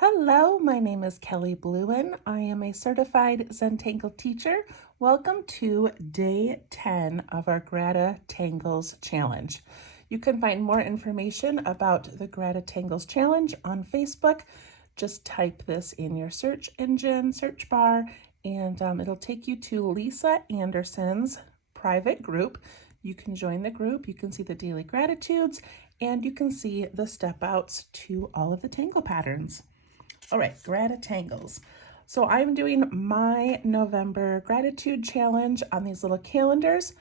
Hello, my name is Kelly Bluen. I am a certified Zentangle teacher. Welcome to day 10 of our GratitangleZ challenge. You can find more information about the GratitangleZ challenge on Facebook. Just type this in your search engine, search bar, and it'll take you to Lisa Anderson's private group. You can join the group, you can see the daily gratitudes, and you can see the step outs to all of the tangle patterns. All right, GratitangleZ. So I'm doing my November gratitude challenge on these little calendars.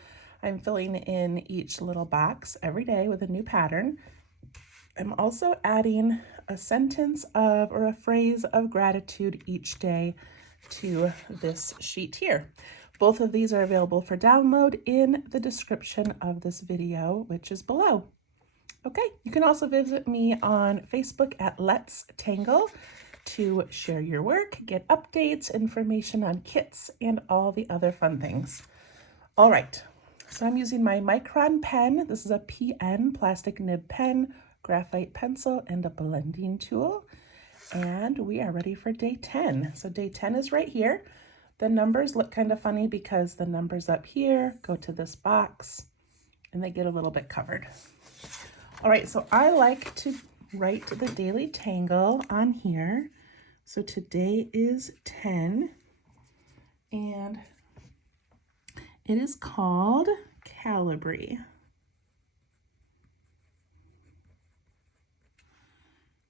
I'm filling in each little box every day with a new pattern. I'm also adding a sentence of or a phrase of gratitude each day to this sheet here. Both of these are available for download in the description of this video, which is below. Okay, you can also visit me on Facebook at Let's Tangle to share your work, get updates, information on kits, and all the other fun things. All right, so I'm using my Micron pen. This is a PN, plastic nib pen, graphite pencil, and a blending tool. And we are ready for day 10. So day 10 is right here. The numbers look kind of funny because the numbers up here go to this box and they get a little bit covered. All right, so I like to write the daily tangle on here. So today is 10, and it is called Calibree.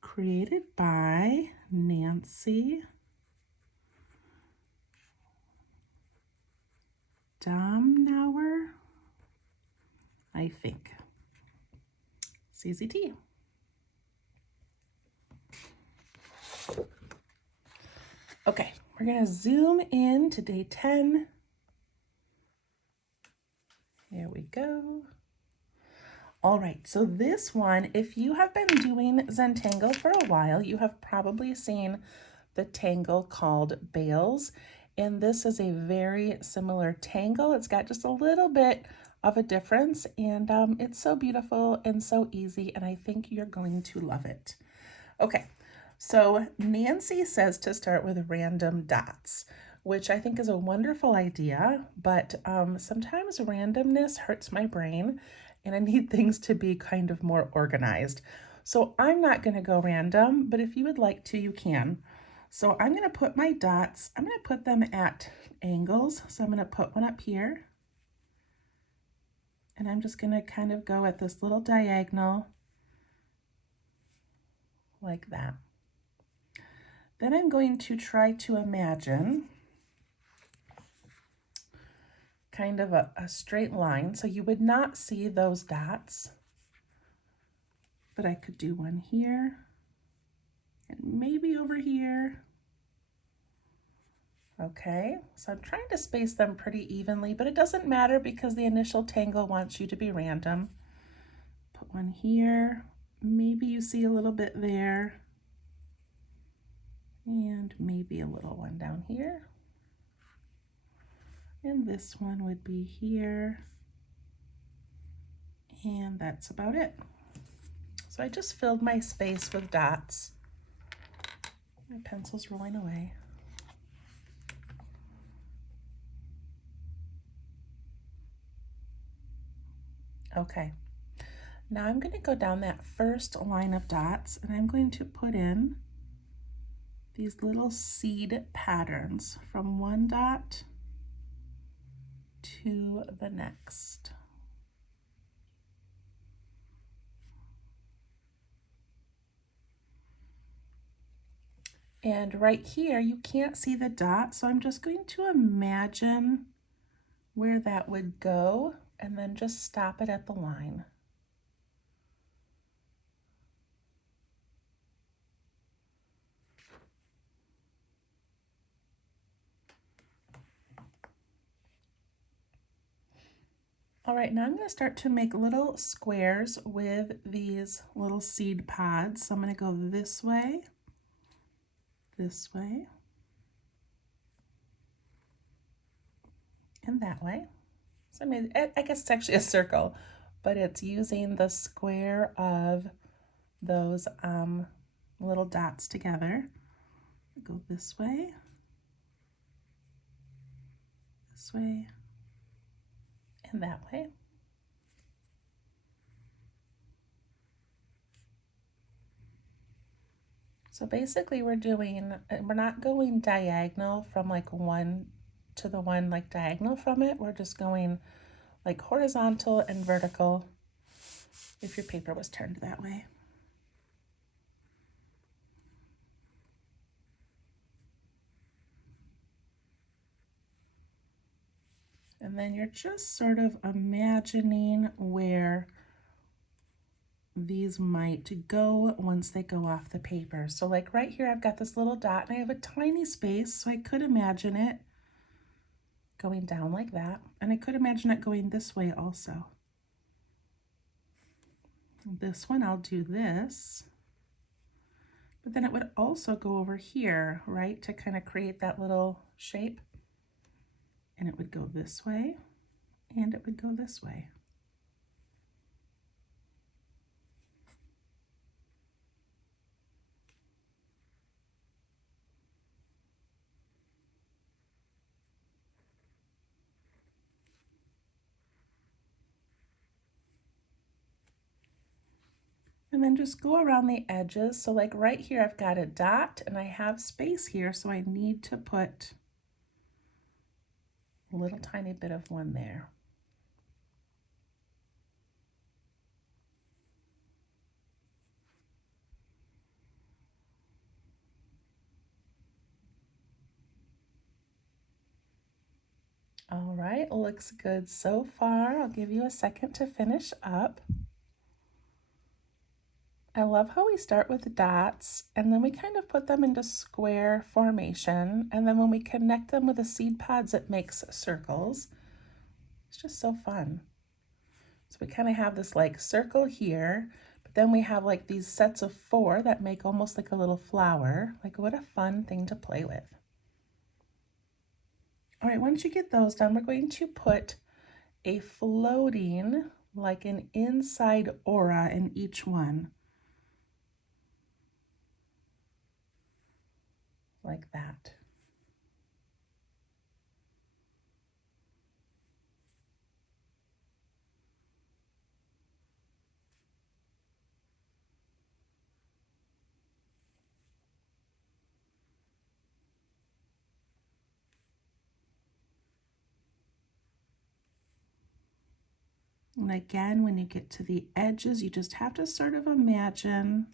Created by Nancy Domnauer, I think. CZT. Okay, we're going to zoom in to day 10. Here we go. All right, so this one, if you have been doing Zentangle for a while, you have probably seen the tangle called bales. And this is a very similar tangle. It's got just a little bit of a difference, and it's so beautiful and so easy, and I think you're going to love it. Okay. So Nancy says to start with random dots, which I think is a wonderful idea, but sometimes randomness hurts my brain and I need things to be kind of more organized. So I'm not going to go random, but if you would like to, you can. So I'm going to put my dots, I'm going to put them at angles. So I'm going to put one up here, and I'm just going to kind of go at this little diagonal like that. Then I'm going to try to imagine kind of a straight line. So you would not see those dots, but I could do one here and maybe over here. Okay, so I'm trying to space them pretty evenly, but it doesn't matter because the initial tangle wants you to be random. Put one here, maybe you see a little bit there. And maybe a little one down here. And this one would be here. And that's about it. So I just filled my space with dots. My pencil's rolling away. Okay. Now I'm going to go down that first line of dots, and I'm going to put in these little seed patterns from one dot to the next. And right here, you can't see the dot, so I'm just going to imagine where that would go and then just stop it at the line. All right, now I'm going to start to make little squares with these little seed pods. So I'm going to go this way, and that way. So I guess it's actually a circle, but it's using the square of those little dots together. Go this way, and that way. So basically we're not going diagonal from like one to the one like diagonal from it. We're just going like horizontal and vertical if your paper was turned that way. And then you're just sort of imagining where these might go once they go off the paper. So like right here, I've got this little dot and I have a tiny space, so I could imagine it going down like that. And I could imagine it going this way also. This one, I'll do this. But then it would also go over here, right, to kind of create that little shape. And it would go this way, and it would go this way. And then just go around the edges. So like right here, I've got a dot and I have space here, so I need to put a little tiny bit of one there. All right, looks good so far. I'll give you a second to finish up. I love how we start with dots and then we kind of put them into square formation. And then when we connect them with the seed pods, it makes circles. It's just so fun. So we kind of have this like circle here, but then we have like these sets of 4 that make almost like a little flower. Like what a fun thing to play with. All right, once you get those done, we're going to put a floating, like an inside aura in each one. Like that. And again, when you get to the edges, you just have to sort of imagine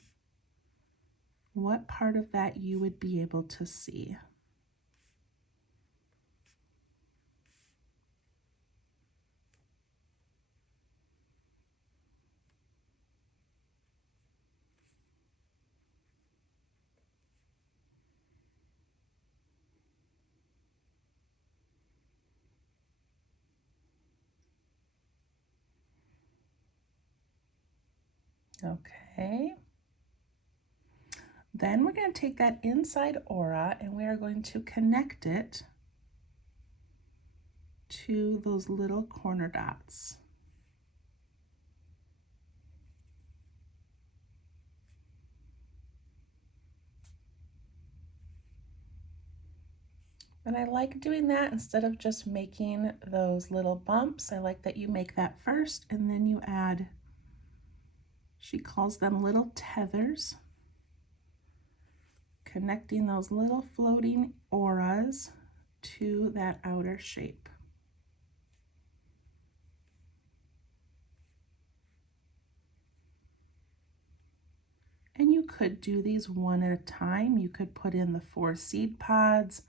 what part of that you would be able to see. Okay. Then we're going to take that inside aura and we are going to connect it to those little corner dots. And I like doing that instead of just making those little bumps. I like that you make that first and then you add, she calls them little tethers, connecting those little floating auras to that outer shape. And you could do these one at a time. You could put in the 4 seed pods,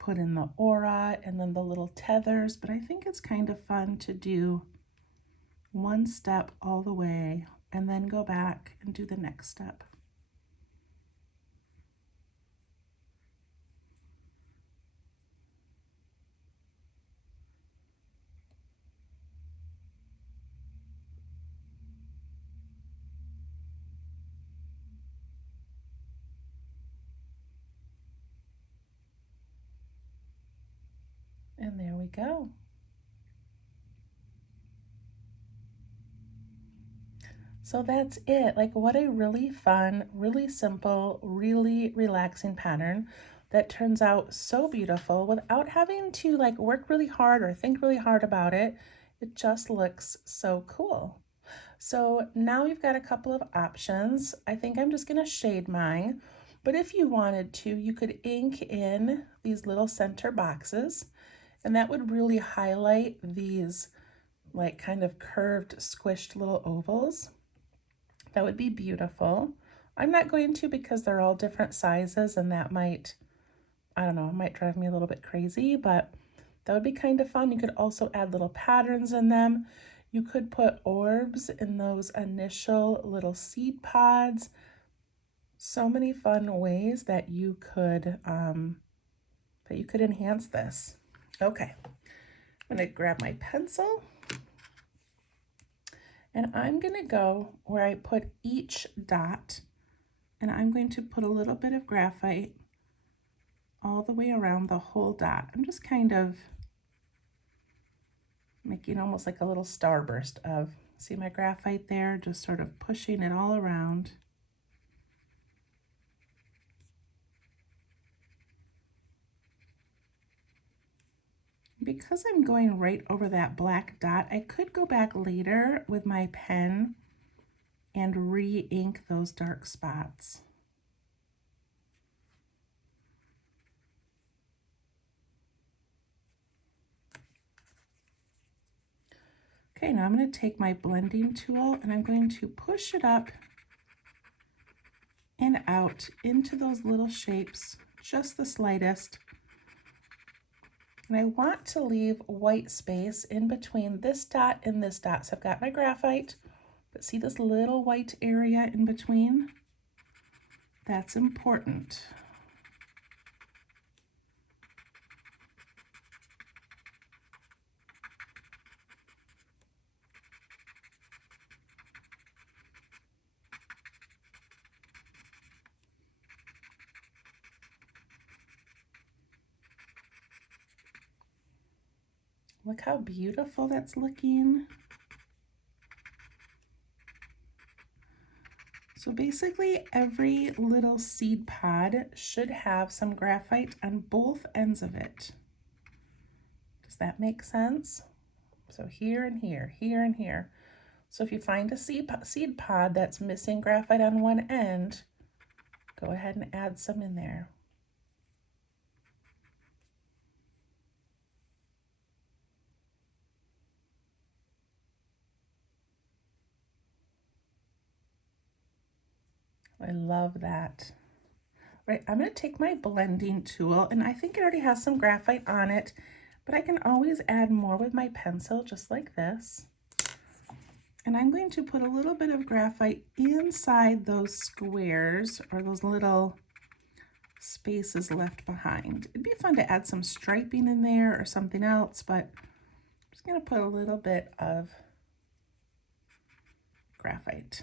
put in the aura, and then the little tethers, but I think it's kind of fun to do one step all the way and then go back and do the next step. And there we go. So that's it. Like, what a really fun, really simple, really relaxing pattern that turns out so beautiful without having to like work really hard or think really hard about it. It just looks so cool. So now you've got a couple of options. I think I'm just gonna shade mine, but if you wanted to, you could ink in these little center boxes, and that would really highlight these like kind of curved, squished little ovals. That would be beautiful. I'm not going to because they're all different sizes, and that might, I don't know, it might drive me a little bit crazy, but that would be kind of fun. You could also add little patterns in them. You could put orbs in those initial little seed pods. So many fun ways that you could enhance this. Okay, I'm gonna grab my pencil, and I'm gonna go where I put each dot, and I'm going to put a little bit of graphite all the way around the whole dot. I'm just kind of making almost like a little starburst of, see my graphite there, just sort of pushing it all around. Because I'm going right over that black dot, I could go back later with my pen and re-ink those dark spots. Okay, now I'm going to take my blending tool and I'm going to push it up and out into those little shapes, just the slightest. And I want to leave white space in between this dot and this dot. So I've got my graphite, but see this little white area in between? That's important. Look how beautiful that's looking. So basically every little seed pod should have some graphite on both ends of it. Does that make sense? So here and here, here and here. So if you find a seed pod that's missing graphite on one end, go ahead and add some in there. I love that. Right, I'm going to take my blending tool, and I think it already has some graphite on it, but I can always add more with my pencil, just like this. And I'm going to put a little bit of graphite inside those squares or those little spaces left behind. It'd be fun to add some striping in there or something else, but I'm just going to put a little bit of graphite.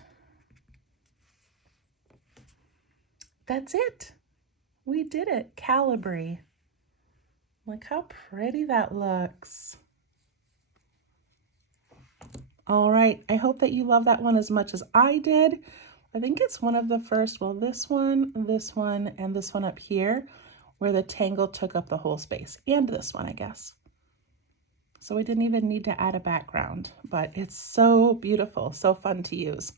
That's it. We did it. Calibree. Look how pretty that looks. All right, I hope that you love that one as much as I did. I think it's one of the first, well, this one, and this one up here, where the tangle took up the whole space, and this one, I guess. So we didn't even need to add a background, but it's so beautiful, so fun to use.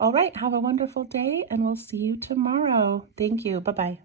All right, have a wonderful day, and we'll see you tomorrow. Thank you. Bye-bye.